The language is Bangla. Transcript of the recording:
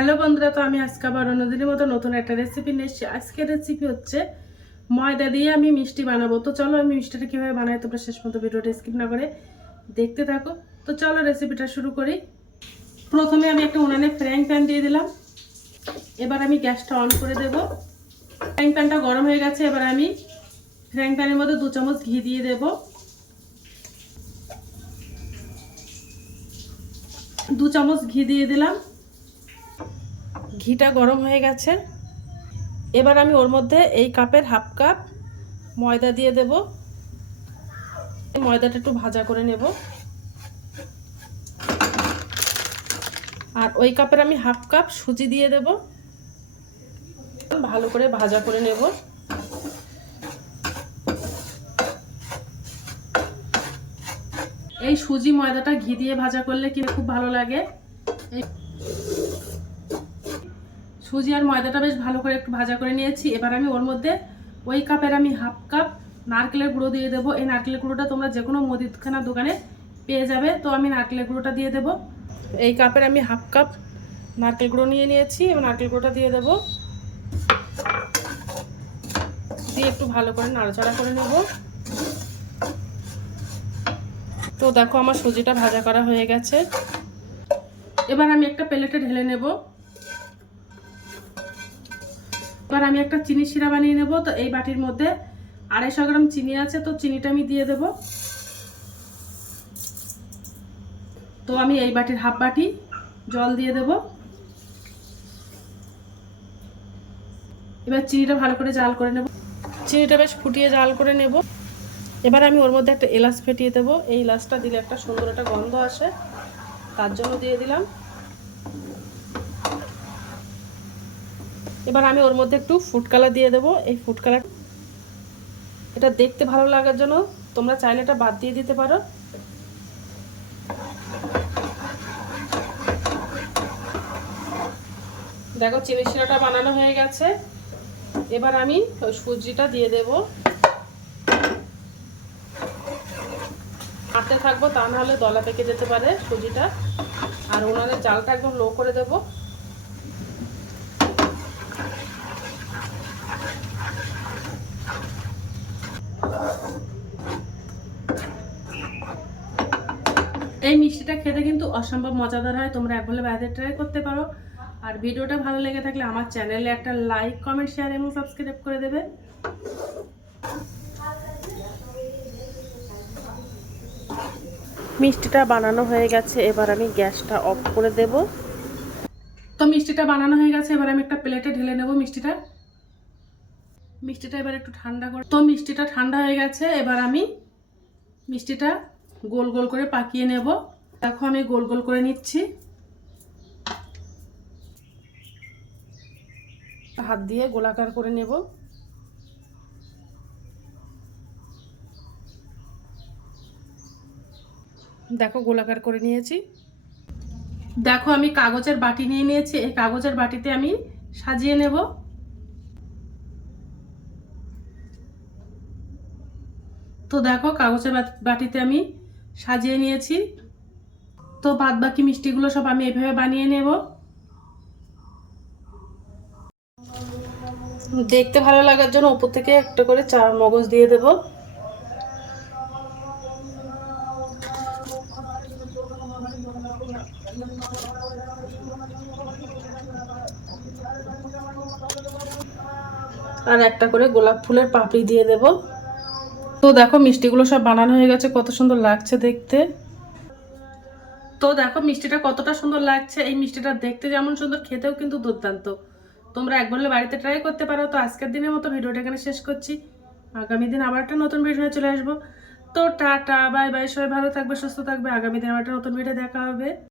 হ্যালো বন্ধুরা, তো আমি আজকে আবার অন্যদিনের মতো নতুন একটা রেসিপি নিয়ে এসেছি। আজকের রেসিপি হচ্ছে ময়দা দিয়ে আমি মিষ্টি বানাবো। তো চলো আমি মিষ্টিটা কীভাবে বানাই তোমরা শেষ পর্যন্ত ভিডিওটা স্কিপ না করে দেখতে থাকো। তো চলো রেসিপিটা শুরু করি। প্রথমে আমি একটা উনানে ফ্রাইং প্যান দিয়ে দিলাম। এবার আমি গ্যাসটা অন করে দেব। ফ্রাইং প্যানটা গরম হয়ে গেছে। এবার আমি ফ্রাইং প্যানের মধ্যে 2 চামচ ঘি দিয়ে দেব। 2 চামচ ঘি দিয়ে দিলাম। ঘিটা গরম হয়ে গেছে। এবার আমি ওর মধ্যে এই কাপের হাফ কাপ ময়দা দিয়ে দেব। ময়দাটা একটু ভাজা করে নেব। আর ওই কাপের আমি হাফ কাপ সুজি দিয়ে দেব। ভালো করে ভাজা করে নেব। এই সুজি ময়দাটা ঘি দিয়ে ভাজা করলে কিন্তু খুব ভালো লাগে। সুজি আর ময়দাটা বেশ ভালো করে একটু ভাজা করে নিয়েছি। এবার আমি ওর মধ্যে ওই কাপের আমি হাফ কাপ নারকেলের গুঁড়ো দিয়ে দেবো। এই নারকেলের গুঁড়োটা তোমরা যে কোনো মুদিখানা দোকানে পেয়ে যাবে। তো আমি নারকেলের গুঁড়োটা দিয়ে দেবো। এই কাপের আমি হাফ কাপ নারকেল গুঁড়ো নিয়ে নিয়েছি এবং নারকেল গুঁড়োটা দিয়ে দেবো। দিয়ে একটু ভালো করে নাড়াচাড়া করে নেব। তো দেখো আমার সুজিটা ভাজা করা হয়ে গেছে। এবার আমি একটা প্লেটে ঢেলে নেব। এবার আমি একটা চিনি শিরা বানিয়ে নেব। তো এই বাটির মধ্যে 250 গ্রাম চিনি আছে। তো চিনিটা আমি দিয়ে দেব। তো আমি এই বাটির হাফ বাটি জল দিয়ে দেব। এবার চিনিটা ভালো করে জাল করে নেব। চিনিটা বেশ ফুটিয়ে জাল করে নেব। এবার আমি ওর মধ্যে একটা এলাচ ফেটিয়ে দেবো। এই এলাচটা দিলে একটা সুন্দর একটা গন্ধ আসে, তার জন্য দিয়ে দিলাম। এবার আমি ওর মধ্যে একটু ফুড কালার দিয়ে দেবো। এই ফুড কালার এটা দেখতে ভালো লাগার জন্য তোমরা চাইলে এটা বাদ দিয়ে দিতে পারো। দেখো চিনি শিরাটা বানানো হয়ে গেছে। এবার আমি ওই সুজিটা দিয়ে দেব। নাড়তে থাকবো, তা নাহলে দলা পেকে যেতে পারে সুজিটা। আর উনানের জালটা একদম লো করে দেব। এই মিষ্টিটা খেতে কিন্তু অসম্ভব মজাদার হয়। তোমরা একবার বাড়িতে ট্রাই করতে পারো। আর ভিডিওটা ভালো লেগে থাকলে আমার চ্যানেলে একটা লাইক, কমেন্ট, শেয়ার এবং সাবস্ক্রাইব করে দেবে। মিষ্টিটা বানানো হয়ে গেছে। এবার আমি গ্যাসটা অফ করে দেব। তো মিষ্টিটা বানানো হয়ে গেছে। এবার আমি একটা প্লেটে ঢেলে নেব মিষ্টিটা এবার একটু ঠান্ডা করে। তো মিষ্টিটা ঠান্ডা হয়ে গেছে। এবার আমি মিষ্টিটা গোল গোল করে পাকিয়ে নেব। দেখো আমি গোল গোল করে নিচ্ছি। হাত দিয়ে গোলাকার করে নেব। দেখো গোলাকার করে নিয়েছি। দেখো আমি কাগজের বাটি নিয়ে নিয়েছি। এই কাগজের বাটিতে আমি সাজিয়ে নেব। তো দেখো কাগজের বাটিতে আমি সাজিয়ে নিয়েছি। তো বাদ বাকি মিষ্টিগুলো সব আমি এইভাবে বানিয়ে নেব। দেখতে ভালো লাগার জন্য উপর থেকে একটা করে চার মগজ দিয়ে দেব। আর একটা করে গোলাপ ফুলের পাপড়ি দিয়ে দেব। তো দেখো মিষ্টিগুলো সব বানানো হয়ে গেছে। কত সুন্দর লাগছে দেখতে। তো দেখো মিষ্টিটা কতটা সুন্দর লাগছে। এই মিষ্টিটা দেখতে যেমন সুন্দর, খেতেও কিন্তু দুর্দান্ত। তোমরা একবার বাড়িতে ট্রাই করতে পারো। তো আজকের দিনের মতো ভিডিওটা এখানে শেষ করছি। আগামী দিন আবার একটা নতুন ভিডিও চলে আসবো। তো টাটা, বাই বাই, সবাই ভালো থাকবে, সুস্থ থাকবে। আগামী দিন আবার একটা নতুন ভিডিও দেখা হবে।